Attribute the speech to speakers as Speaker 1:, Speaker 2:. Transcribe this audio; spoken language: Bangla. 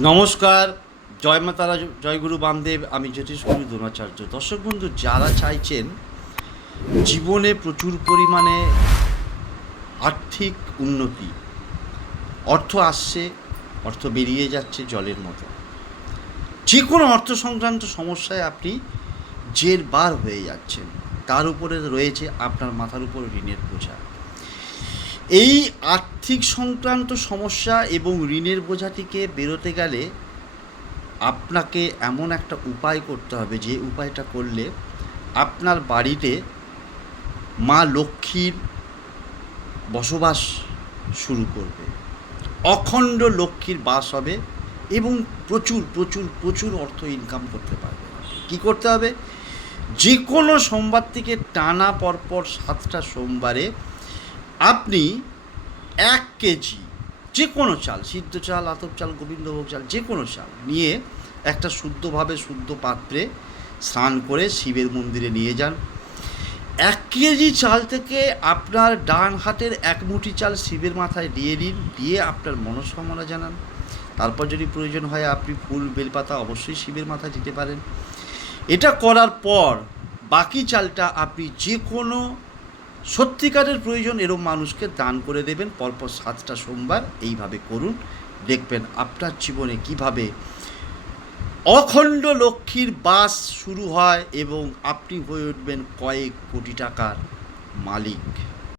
Speaker 1: নমস্কার, জয় মা তারা জয়গুরু বামদেব, আমি জ্যোতিষ গুরু দ্রোণাচার্য। দর্শক বন্ধু, যারা চাইছেন জীবনে প্রচুর পরিমাণে আর্থিক উন্নতি, অর্থ আসছে, অর্থ বেরিয়ে যাচ্ছে জলের মতো। যে কোনো অর্থ সংক্রান্ত সমস্যায় আপনি জের বার হয়ে যাচ্ছেন। তার উপরে রয়েছে আপনার মাথার উপর ঋণের বোঝা। এই আর্থিক সংক্রান্ত সমস্যা এবং ঋণের বোঝা থেকে বেরোতে গেলে আপনাকে এমন একটা উপায় করতে হবে, যে উপায়টা করলে আপনার বাড়িতে মা লক্ষ্মীর বসবাস শুরু করবে। অখণ্ড লক্ষ্মীর বাস হবে এবং প্রচুর প্রচুর প্রচুর অর্থ ইনকাম করতে পারবে। কি করতে হবে? যে কোনো সোমবার থেকে টানা পরপর সাতটা সোমবারে আপনি এক কেজি যে কোনো চাল, সিদ্ধ চাল, আতপ চাল, গোবিন্দভোগ চাল যে কোনো চাল নিয়ে একটা শুদ্ধভাবে শুদ্ধ পাত্রে স্নান করে শিবের মন্দিরে নিয়ে যান। এক কেজি চাল থেকে আপনার ডান হাতের এক মুঠি চাল শিবের মাথায় দিয়ে দিন, দিয়ে আপনার মনস্কামনা জানান। তারপর যদি প্রয়োজন হয় আপনি ফুল, বেলপাতা অবশ্যই শিবের মাথায় দিতে পারেন। এটা করার পর বাকি চালটা আপনি যে কোনো সত্যিকারের প্রয়োজন এরম মানুষকে দান করে দেবেন, পরপর সাতটা সোমবার এইভাবে করুন। দেখবেন আপনার জীবনে কীভাবে অখণ্ড লক্ষ্মীর বাস শুরু হয় এবং আপনি হয়ে উঠবেন কয়েক কোটি টাকার মালিক।